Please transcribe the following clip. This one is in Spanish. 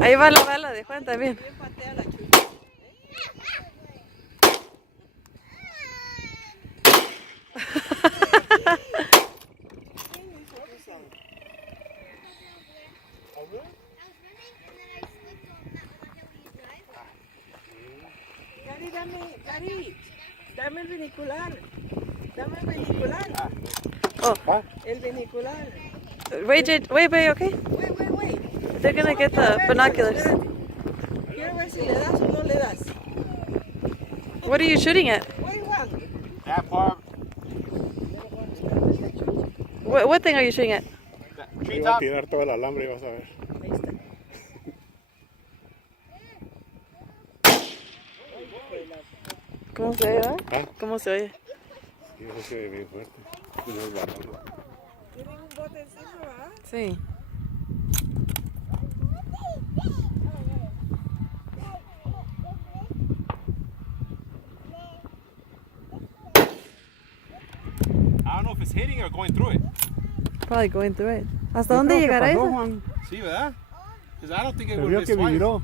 Ahí va la bala de Juan también. Bien patea la chucha. Gary, dame el binocular. Dame el binocular. Oh, El binocular. wait, okay? Wait. They're gonna get the binoculars. Quiero ver si le das o no le das. What are you shooting at? Wait, Juan. That part. What thing are you shooting at? Tree Iba a top. tirar todo el alambre y vas a ver. Ahí está. ¿Cómo se oye? ¿Ah? ¿Cómo se oye? Sí, eso se ve bien fuerte. No es barato. ¿Tienen un bote encima, va? Sí. I don't know if it's hitting or going through it. Probably going through it. ¿Hasta dónde llegará eso? Sí, ¿verdad? Because I don't think it Se would vio miss que twice. vibró.